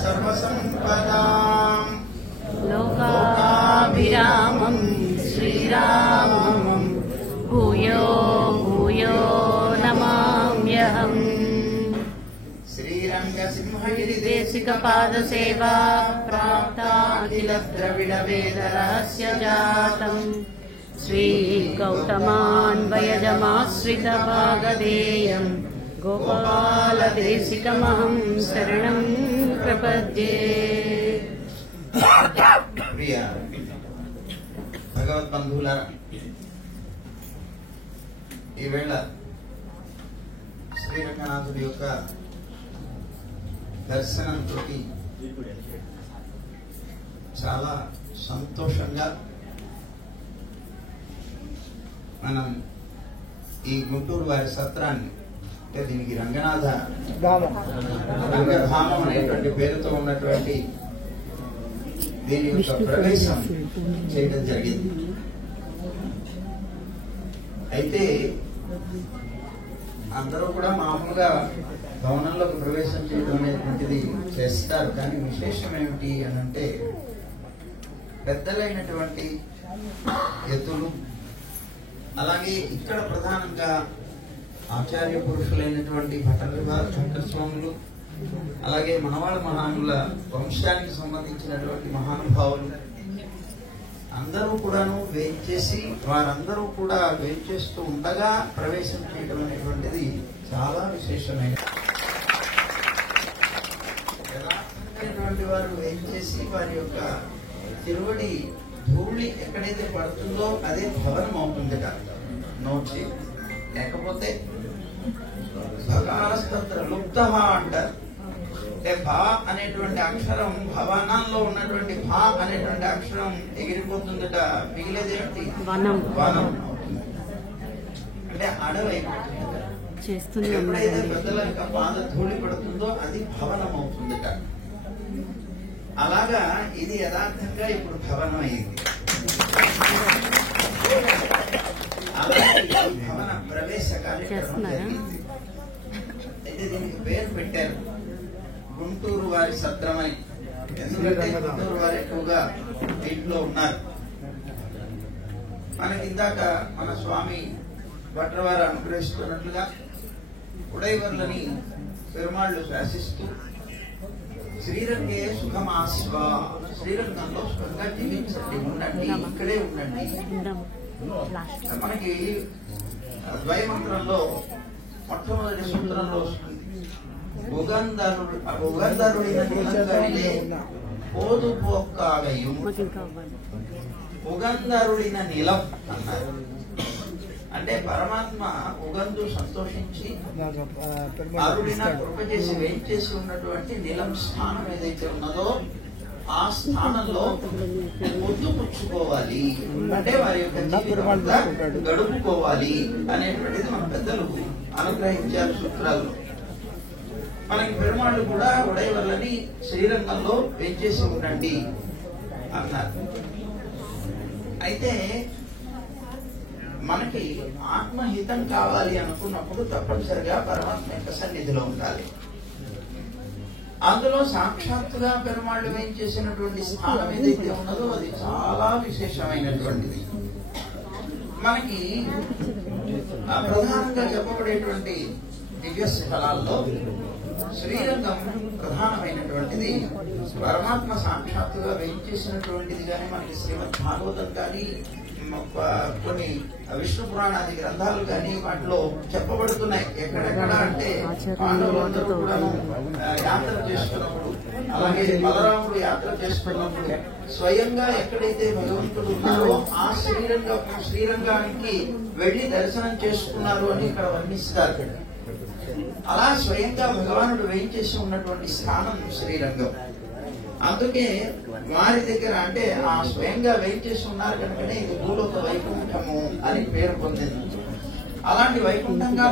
सर्वसम्पदाम् लोकाभिरामं श्रीरामं भूयो भूयो नमाम्यहम्। श्रीरङ्गसिंहगिरिदेशिकपादसेवा प्राप्ताखिल द्रविडवेदरहस्यजातम् श्रीगौतमान्वयजमाश्रितभागधेयम् गोपालदेशिकमहं शरणं प्रपद्ये। ప్రియ భగవద్బంధువులారా, ఈవేళ శ్రీరంగనాథుడి యొక్క దర్శనంతో చాలా సంతోషంగా మనం ఈ గుంటూరు వారి సత్రాన్ని, అంటే దీనికి రంగనాథ రంగధామం అనేటువంటి పేరుతో ఉన్నటువంటి దీని యొక్క ప్రవేశం చేయడం జరిగింది. అయితే అందరూ కూడా మామూలుగా భవనంలోకి ప్రవేశం చేయడం అనేటువంటిది చేస్తారు. కానీ విశేషం ఏమిటి అని అంటే, పెద్దలైనటువంటి ఎత్తులు, అలాగే ఇక్కడ ప్రధానంగా ఆచార్య పురుషులైనటువంటి భట్టస్వాములు, అలాగే మనవాళ్ళ మహానుల వంశానికి సంబంధించినటువంటి మహానుభావులు అందరూ కూడాను వేయించేసి, వారందరూ కూడా వేయించేస్తూ ఉండగా ప్రవేశం చేయడం అనేటువంటిది చాలా విశేషమైన. ఎలాంటి వారు వేయించేసి వారి యొక్క తిరువడి ధూళి ఎక్కడైతే పడుతుందో అదే భవనం అవుతుందిట. నోచి లేకపోతే సకాలస్తంత్ర లుప్త అంటారు. అంటే భా అనేటువంటి అక్షరం భవనంలో ఉన్నటువంటి భా అనేటువంటి అక్షరం ఎగిరిపోతుందట. మిగిలేది ఏమిటి? వనం. వనం అవుతుంది. అంటే అడవి ఎప్పుడైతే పెద్దల యొక్క పాద ధూళి పడుతుందో అది భవనం అవుతుందట. అలాగా ఇది యథార్థంగా ఇప్పుడు భవనం అయింది. అలాగే భవన ప్రవేశ కార్యక్రమం జరిగింది. అయితే దీనికి పేరు పెట్టారు గుంటూరు వారి సత్రం అని. ఎందుకంటే గుంటూరు వారు ఎక్కువగా ఇంట్లో ఉన్నారు. మనకి ఇందాక మన స్వామి భట్రవారు అనుగ్రహిస్తున్నట్లుగా ఉడైవర్లని పెరుమాళ్లు శాసిస్తూ శ్రీరంగే సుఖమాస్వ, శ్రీరంగంలో సుఖంగా జీవించండి, ఉండండి, ఇక్కడే ఉండండి. మనకి ద్వయమంత్రంలో మొట్టమొదటి సూత్రంలో వస్తుంది, ఉగంధరుడిన నిలంకరిలే పోదు పోక్కాగయు. ఉగంధరుడిన నిలం అన్నారు. అంటే పరమాత్మ ఉగంధు సంతోషించి అరుడిన కృప చేసి వేయించేసి ఉన్నటువంటి నిలం స్థానం ఏదైతే ఉన్నదో ఆ స్థానంలో పొద్దు పుచ్చుకోవాలి, అంటే వారి యొక్క జీవితంగా గడుపుకోవాలి అనేటువంటిది మన పెద్దలు అనుగ్రహించారు సూత్రాల్లో. మనకి పెరుమాళ్ళు కూడా ఉడైవర్లని శ్రీరంగంలో వేయించేసి ఉండండి అన్నారు. అయితే మనకి ఆత్మహితం కావాలి అనుకున్నప్పుడు తప్పనిసరిగా పరమాత్మ యొక్క సన్నిధిలో ఉండాలి. అందులో సాక్షాత్తుగా పెరుమాళ్ళు వేయించేసినటువంటి స్థానం ఏదైతే ఉన్నదో అది చాలా విశేషమైనటువంటిది. మనకి ప్రధానంగా చెప్పబడేటువంటి దివ్య స్థలాల్లో శ్రీరంగం ప్రధానమైనటువంటిది. పరమాత్మ సాక్షాత్తుగా వేయించేసినటువంటిది కానీ మనకి శ్రీమద్ భాగవతం కానీ కొన్ని విష్ణు పురాణాది గ్రంథాలు కానీ వాటిలో చెప్పబడుతున్నాయి. ఎక్కడెక్కడ అంటే పాండవులందరూ కూడా యాత్ర చేస్తున్నప్పుడు, అలాగే బలరాముడు యాత్ర చేస్తున్నప్పుడు స్వయంగా ఎక్కడైతే భగవంతుడు ఉన్నారో ఆ శ్రీరంగానికి వెళ్లి దర్శనం చేసుకున్నారు అని ఇక్కడ వర్ణిస్తారు. అలా స్వయంగా భగవానుడు వేయించేసి ఉన్నటువంటి స్థానం శ్రీరంగం. అందుకే వారి దగ్గర అంటే ఆ స్వయంగా వేయించేసి ఉన్నారు కనుకనే ఇది భూలోక వైకుంఠము అని పేరు పొందింది. అలాంటి వైకుంఠంగా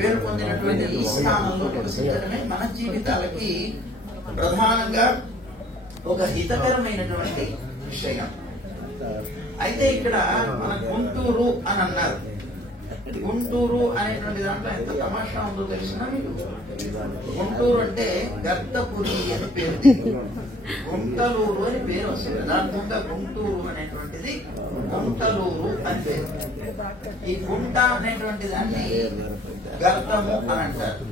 పేరు పొందినటువంటి ఈ స్థానంలో ప్రసిద్ధమే మన జీవితాలకి ప్రధానంగా ఒక హితకరమైనటువంటి విషయం. అయితే ఇక్కడ మన గుంటూరు అని అన్నారు. గుంటూరు అనేటువంటి దాంట్లో ఎంత తమాషా ఉందో తెలిసిన మీకు? గుంటూరు అంటే గర్తపురి అని పేరు, గుంటలూరు అని పేరు వస్తుంది. యథార్థంగా గుంటూరు అనేటువంటిది గుంటలూరు అని పేరు. ఈ గుంట అనేటువంటి దాన్ని గర్తము అని అంటారు.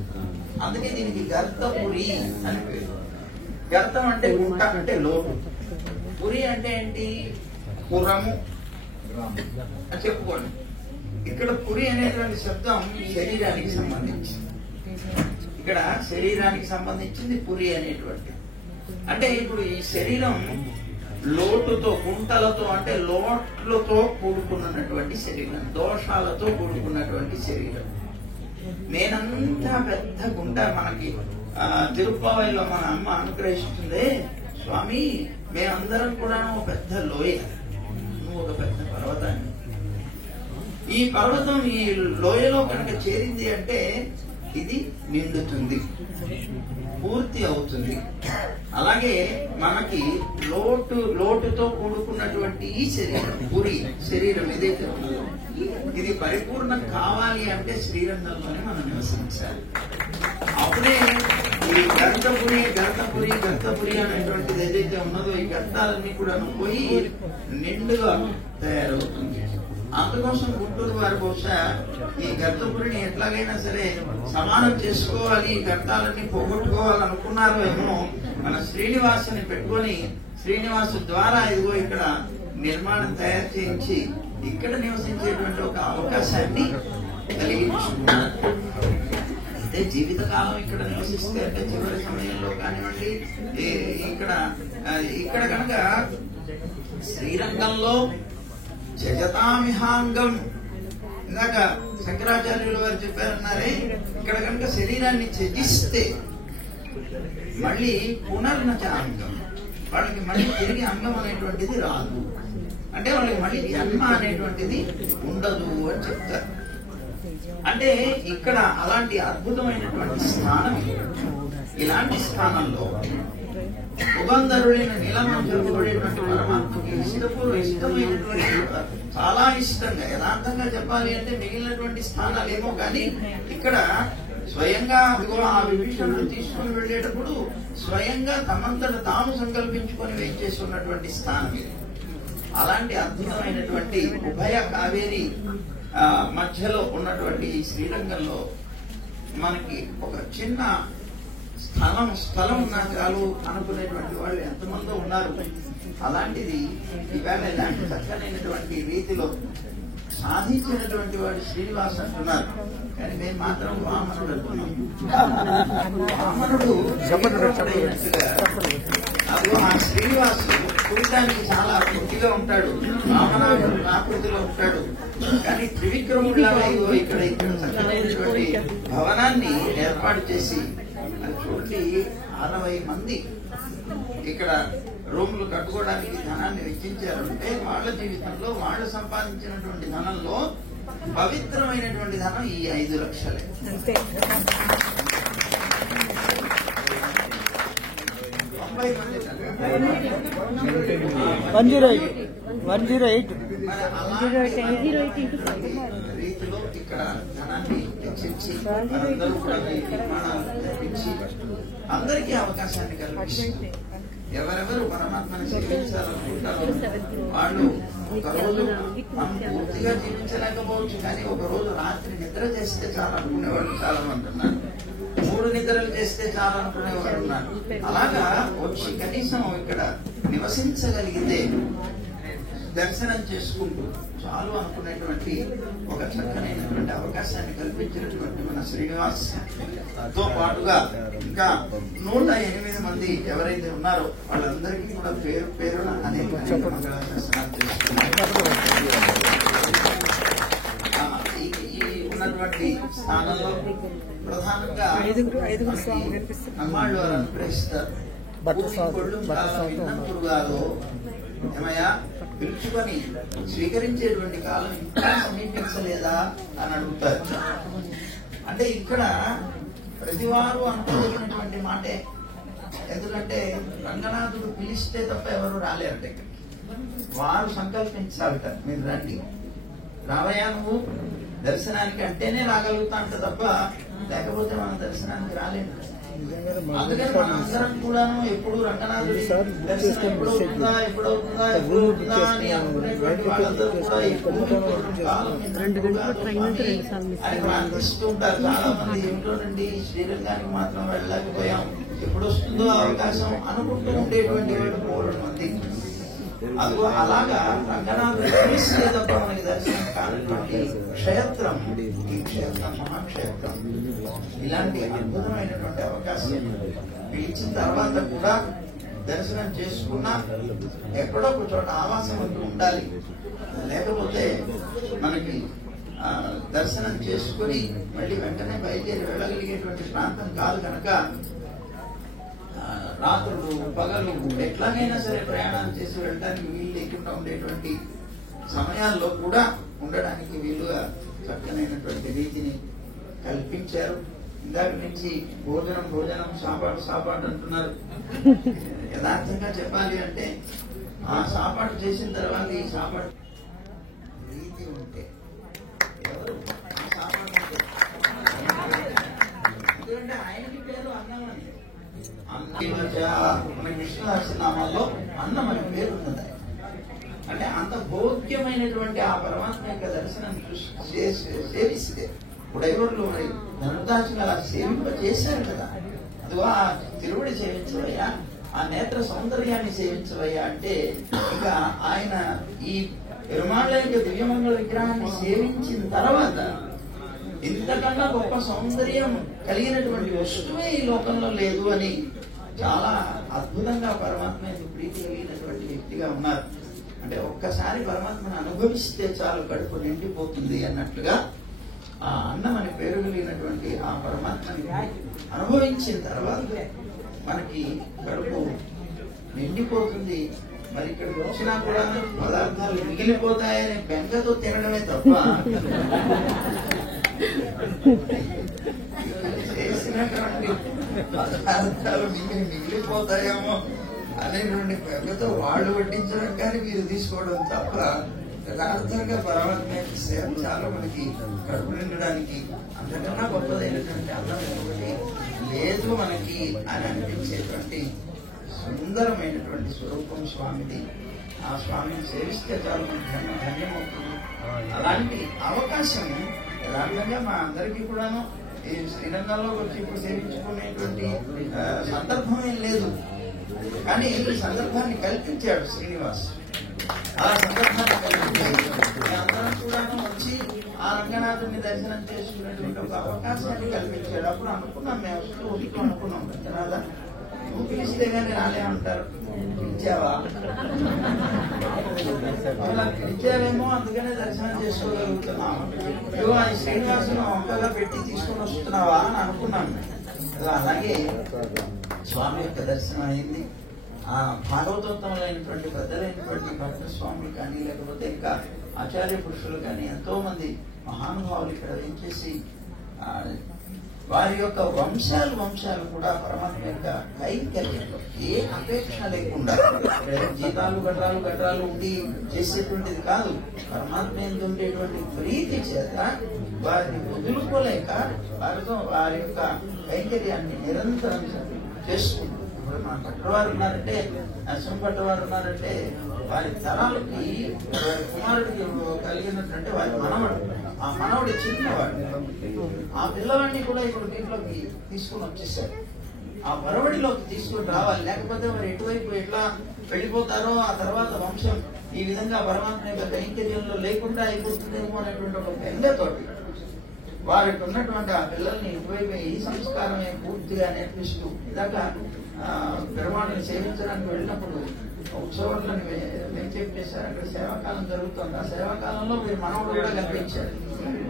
అందుకే దీనికి గర్తపురి అని పేరు. గర్తం అంటే గుంట అంటే లోటు, పురి అంటే ఏంటి? పురము అని చెప్పుకోండి. ఇక్కడ పురి అనేటువంటి శబ్దం శరీరానికి సంబంధించి, ఇక్కడ శరీరానికి సంబంధించింది పురి అనేటువంటి. అంటే ఇప్పుడు ఈ శరీరం లోటుతో, గుంటలతో అంటే లోట్లతో కూడుకున్నటువంటి శరీరం, దోషాలతో కూడుకున్నటువంటి శరీరం. నేనంతా పెద్ద గుంట. మనకి తిరుప్పావైలో మన అమ్మ అనుగ్రహిస్తుంది, స్వామి మేమందరం కూడా ఒక పెద్ద లోయ, నువ్వు ఒక పెద్ద పర్వతాన్ని. ఈ పర్వతం ఈ లోయలో కనుక చేరింది అంటే ఇది నిండుతుంది, పూర్తి అవుతుంది. అలాగే మనకి లోటుతో కూడుకున్నటువంటి ఈ శరీరం, పురి శరీరం ఏదైతే ఉన్నదో ఇది పరిపూర్ణం కావాలి అంటే శ్రీరంగంలోనే మనం నివసించాలి. అప్పుడే ఈ గర్తపురి అనేటువంటిది ఏదైతే ఉన్నదో ఈ గర్తాలన్నీ కూడా పోయి నిండుగా తయారవుతుంది. అందుకోసం గుంటూరు వారు బహుశా ఈ గర్తపురిని ఎట్లాగైనా సరే సమానం చేసుకోవాలి, ఈ గర్తాలన్నీ పోగొట్టుకోవాలనుకున్నారో ఏమో. మన శ్రీనివాసుని పెట్టుకొని శ్రీనివాసు ద్వారా ఇదిగో ఇక్కడ నిర్మాణం తయారు చేయించి ఇక్కడ నివసించేటువంటి ఒక అవకాశాన్ని కలిగించుకున్నారు. అయితే జీవితకాలం ఇక్కడ నివసిస్తే అంటే చివరి సమయంలో కానివ్వండి, ఇక్కడ కనుక శ్రీరంగంలో జగతామిహాంగం, ఇందాక శంకరాచార్యులు వారు చెప్పారన్నారే, ఇక్కడ కనుక శరీరాన్ని త్యజిస్తే మళ్ళీ పునర్నచాంగం, వాళ్ళకి మళ్ళీ తిరిగి అంగం అనేటువంటిది రాదు. అంటే వాళ్ళకి మళ్ళీ జన్మ అనేటువంటిది ఉండదు అని చెప్తారు. అంటే ఇక్కడ అలాంటి అద్భుతమైనటువంటి స్థానం. ఇలాంటి స్థానంలో ఉబంధరుడైన నీలమంజరుడైనటువంటి పరమాత్మకి ఇష్టమైనటువంటి, చాలా ఇష్టంగా, యథార్థంగా చెప్పాలి అంటే మిగిలినటువంటి స్థానాలేమో కానీ ఇక్కడ స్వయంగా ఆ విభీషణుడు తీసుకుని వెళ్లేటప్పుడు స్వయంగా తమంతట తాను సంకల్పించుకొని వేయించేస్తున్నటువంటి స్థానం ఇది. అలాంటి అద్భుతమైనటువంటి ఉభయ కావేరి మధ్యలో ఉన్నటువంటి ఈ శ్రీరంగంలో మనకి ఒక చిన్న స్థలం ఉన్నా చాలు అనుకునేటువంటి వాళ్ళు ఎంతమందో ఉన్నారు. అలాంటిది ఈవేళ ఇలాంటి చక్కనైనటువంటి రీతిలో సాధించినటువంటి వాడు శ్రీనివాస్ అంటున్నారు. కానీ మేము మాత్రం వామనుడు అంటున్నాం. వామనుడు అప్పుడు ఆ శ్రీనివాసు చూడటానికి చాలా పొట్టిగా ఉంటాడు, వామనాథుడు ఆకృతిలో ఉంటాడు. కానీ త్రివిక్రముడిలాగా ఇక్కడ చక్కనైనటువంటి భవనాన్ని ఏర్పాటు చేసి అది చూడండి, 60 మంది ఇక్కడ రూములు కట్టుకోవడానికి ధనాన్ని వెచ్చించారంటే వాళ్ళ జీవితంలో వాళ్ళు సంపాదించినటువంటి ధనంలో పవిత్రమైనటువంటి ధనం ఈ 5 లక్షలే. 90 మంది రీతిలో ఇక్కడ ధనాన్ని వెచ్చించి అందరూ కూడా నిర్మాణాలు తెప్పించి అందరికీ అవకాశాన్ని కల్పిస్తుంది. ఎవరెవరు పరమాత్మని సేవించాలనుకుంటారో వాళ్ళు ఒక రోజు మనం పూర్తిగా జీవించలేకపోవచ్చు, కానీ ఒక రోజు రాత్రి నిద్ర చేస్తే చాలా అనుకునేవాళ్ళు చాలా మంది ఉన్నారు. 3 నిద్రలు చేస్తే చాలా అనుకునేవారు ఉన్నారు. అలాగా వచ్చి కనీసం ఇక్కడ నివసించగలిగితే దర్శనం చేసుకుంటూ చాలు అనుకునేటువంటి ఒక చక్కనైనటువంటి అవకాశాన్ని కల్పించినటువంటి మన శ్రీనివాస్తో పాటుగా ఇంకా 108 మంది ఎవరైతే ఉన్నారో వాళ్ళందరికీ కూడా పేరు పేరున అనేక మంగళాశాసనాలు చేసుకున్నారు. ఈ ఉన్నటువంటి స్థానంలో ప్రధానంగా అమ్మాళ్ళు వారు అనుగ్రహిస్తారు. ఏమయ్యా పిలుచుకొని స్వీకరించేటువంటి కాలం ఇంకా సమీపించలేదా అని అడుగుతారు. అంటే ఇక్కడ ప్రతివారు అనుకోగలిగినటువంటి మాటే. ఎందుకంటే రంగనాథుడు పిలిస్తే తప్ప ఎవరు రాలేరట. వారు సంకల్పించాలట, మీరు రండి, రావయ్యా నువ్వు దర్శనానికి అంటేనే రాగలుగుతా అంట తప్ప లేకపోతే మనం దర్శనానికి రాలేము. అందుకని మన అందరం కూడాను ఎప్పుడు రంగనాథుడి దర్శనం ఎప్పుడవుతుందా ఎప్పుడవుతుందా ఎప్పుడవుతుందా అని అనుకునేటువంటి వాళ్ళందరూ కూడా అని ప్రార్థిస్తూ ఉంటారు. చాలా మంది ఏమిటో నుండి శ్రీరంగానికి మాత్రం వెళ్ళలేకపోయాం, ఎప్పుడు వస్తుందో అవకాశం అనుకుంటూ ఉండేటువంటి వాళ్ళు కోరడం మంది. అదిగో అలాగా రంగనాథుడు తెలిస్తే తప్ప మనకి దర్శనం కానటువంటి క్షేత్రం ఈ క్షేత్రం, మహాక్షేత్రం. ఇలాంటి అద్భుతమైనటువంటి అవకాశం పిలిచిన తర్వాత కూడా దర్శనం చేసుకున్నా ఎక్కడో ఒక చోట ఆవాసం అంటూ ఉండాలి. లేకపోతే మనకి దర్శనం చేసుకుని మళ్ళీ వెంటనే బయలుదేరి వెళ్ళగలిగేటువంటి ప్రాంతం కాదు కనుక రాత్రులు పగలు ఎట్లాగైనా సరే ప్రయాణాలు చేసి వెళ్ళడానికి వీలు లేకుండా ఉండేటువంటి సమయాల్లో కూడా ఉండడానికి వీలుగా చక్కనైనటువంటి రీతిని కల్పించారు. ఇందాక నుంచి భోజనం భోజనం సాపాటు సాపాటు అంటున్నారు. యథార్థంగా చెప్పాలి అంటే ఆ సాపాటు చేసిన తర్వాత ఈ సాపాటు రీతి ఉంటే ఎవరు సాపాటు ఎందుకంటే ఆయనకి పేరు అన్నం అని మన విష్ణు సహస్రనామాల్లో అన్నం అనే పేరు ఉన్నది. అంటే అంత భోగ్యమైనటువంటి ఆ పరమాత్మ యొక్క దర్శనం సేవిస్తే ఉడైవర్లు మరి ధనుర్దాసులు అలా సేవింప చేశారు కదా. అదిగో ఆ తిరువడి సేవించవయ్యా, ఆ నేత్ర సౌందర్యాన్ని సేవించవయ్యా అంటే ఇక ఆయన ఈ పెరుమాళ్ళ యొక్క దివ్యమంగళ విగ్రహాన్ని సేవించిన తర్వాత ఇంతకన్నా గొప్ప సౌందర్యం కలిగినటువంటి వస్తువే ఈ లోకంలో లేదు అని చాలా అద్భుతంగా పరమాత్మ ప్రీతి కలిగినటువంటి వ్యక్తిగా ఉన్నారు. అంటే ఒక్కసారి పరమాత్మను అనుభవిస్తే చాలు కడుపు నిండిపోతుంది అన్నట్లుగా ఆ అన్నం అని పేరు కలిగినటువంటి ఆ పరమాత్మని అనుభవించిన తర్వాత మనకి కడుపు నిండిపోతుంది. మరి ఇక్కడికి వచ్చినా కూడా పదార్థాలు మిగిలిపోతాయని బెంగతో తినడమే తప్ప చేసినటువంటి పదార్థాలు మిగిలిపోతాయేమో అనేటువంటి బెంగతో వాళ్ళు వడ్డించడం కానీ మీరు తీసుకోవడం తప్ప యథార్థంగా పరమాత్మ సేవ చాలా మనకి కడుపు నిండడానికి అంతకన్నా గొప్పదైనటువంటి అన్నం ఒకటి లేదు మనకి అని అనిపించేటువంటి సుందరమైనటువంటి స్వరూపం స్వామిది. ఆ స్వామిని సేవిస్తే చాలా మనకి ధన్యమవుతుంది. అలాంటి అవకాశం యథార్థంగా మా అందరికీ కూడాను ఈ శ్రీరంగంలో వచ్చి ఇప్పుడు సేవించుకునేటువంటి సందర్భం ఏం లేదు. కానీ ఈ సందర్భాన్ని కల్పించాడు శ్రీనివాస్. ఆ సందర్భాన్ని కల్పించాడు. అందరం కూడాను వచ్చి ఆ రంగనాథుని దర్శనం చేసుకునేటువంటి ఒక అవకాశాన్ని కల్పించాడు. అప్పుడు అనుకున్నాం, మేము వస్తూ అనుకున్నాం రంగనాథ నువ్వు పిలిస్తే గానీ రాలే అంటారు. పిలిచావా? పిలిచావేమో అందుకనే దర్శనం చేసుకోగలుగుతున్నాము. ఇదిగో ఆ శ్రీనివాసును వంకగా పెట్టి తీసుకుని వస్తున్నావా అని అనుకున్నాను. అలాగే స్వామి యొక్క దర్శనం అయింది. ఆ భాగవతోత్తములైనటువంటి పెద్దలైనటువంటి భక్త స్వాములు కానీ లేకపోతే ఇంకా ఆచార్య పురుషులు కానీ ఎంతో మంది మహానుభావులు ఇక్కడ వేయించేసి వారి యొక్క వంశాలు కూడా పరమాత్మ యొక్క కైంకర్యంలో ఏ అపేక్ష లేకుండా జీతాలు గడ్రాలు ఉండి చేసేటువంటిది కాదు. పరమాత్మ ఎందు ఉండేటువంటి ప్రీతి చేత వారిని వదులుకోలేక వారి యొక్క కైంకర్యాన్ని నిరంతరం చేసుకుంటారు. ఇప్పుడు మన పట్టవారు ఉన్నారంటే, నరసింహ పట్టవారు ఉన్నారంటే వారి తరాలకి కుమారుడికి కలిగినటువంటి వారి మనవడు, ఆ మనవడి చిన్నవాడు, ఆ పిల్లవాడిని కూడా ఇప్పుడు దీంట్లోకి తీసుకుని వచ్చేసారు. ఆ మరవడిలోకి తీసుకుని రావాలి. లేకపోతే మరి ఎటువైపు ఎట్లా వెళ్ళిపోతారో ఆ తర్వాత వంశం ఈ విధంగా పరమాత్మ యొక్క కైంకర్యంలో లేకుండా అయిపోతుందేమో అనేటువంటి ఒక బెంగతోటి వారికి ఉన్నటువంటి ఆ పిల్లల్ని ఇటువైపు ఈ సంస్కారమే పూర్తిగా నేర్పిస్తూ ఇదాకా పెరుమాళ్ళని సేవించడానికి వెళ్ళినప్పుడు ఉత్సవాలను వెంచేపు చేశారు. అక్కడ సేవాకాలం జరుగుతుంది. ఆ సేవాకాలంలో వీరి మనవడు కూడా కనిపించారు.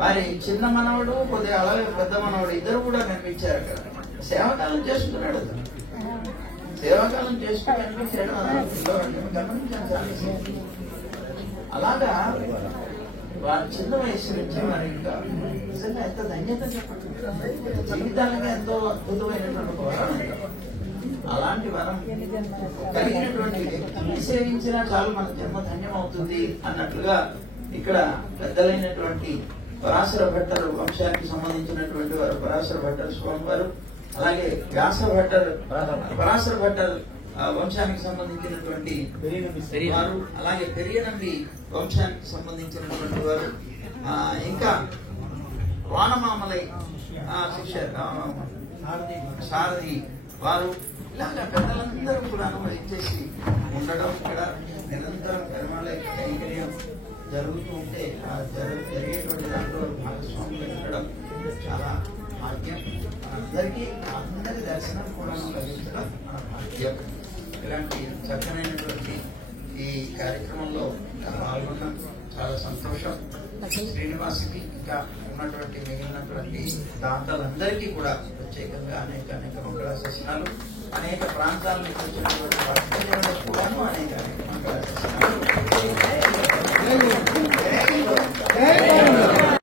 వారి చిన్న మనవడు కొద్దిగా అలాగే పెద్ద మనవడు ఇద్దరు కూడా కనిపించారు. అక్కడ సేవాకాలం చేసుకున్నాడు. సేవాకాలం చేసుకుని కనిపించాడు. గమనించాను. అలాగా వారి చిన్న వయసు నుంచి వారి ఇంకా నిజంగా ఎంత ధన్యత చెప్పండి. జీవితానికి ఎంతో అద్భుతమైనటువంటి వరం. అలాంటి వరం కలిగినటువంటి వ్యక్తిని సేవించినా చాలు మన జన్మ ధన్యం అవుతుంది అన్నట్లుగా ఇక్కడ పెద్దలైనటువంటి పరాశర భట్టర్ వంశానికి సంబంధించినటువంటి వారు పరాశర భట్టర్ స్వామి వారు, అలాగే వ్యాస భట్టర్ పరాశర భట్టర్ వంశానికి సంబంధించినటువంటి వారు, అలాగే పెరియనంబి వంశానికి సంబంధించినటువంటి వారు, ఇంకా వానమామలై సారథి వారు, ఇలాగా పెద్దలందరూ కూడా ఇచ్చేసి ఉండడం, ఇక్కడ నిరంతరం పెరుమాళ కైంకర్యం జరుగుతూ ఉంటే జరిగేటువంటి దాంట్లో భాగస్వాములు ఉండడం చాలా భాగ్యం. అందరికీ అందరి దర్శనం కూడా లభించడం మన భాగ్యం. ఇలాంటి చక్కనైనటువంటి ఈ కార్యక్రమంలో పాల్గొన్నాం, చాలా సంతోషం. శ్రీనివాసుకి ఇంకా ఉన్నటువంటి మిగిలినటువంటి దాతలందరికీ కూడా ప్రత్యేకంగా అనేక మంగళ శాసనాలు, అనేక ప్రాంతాల నుంచి వచ్చినటువంటి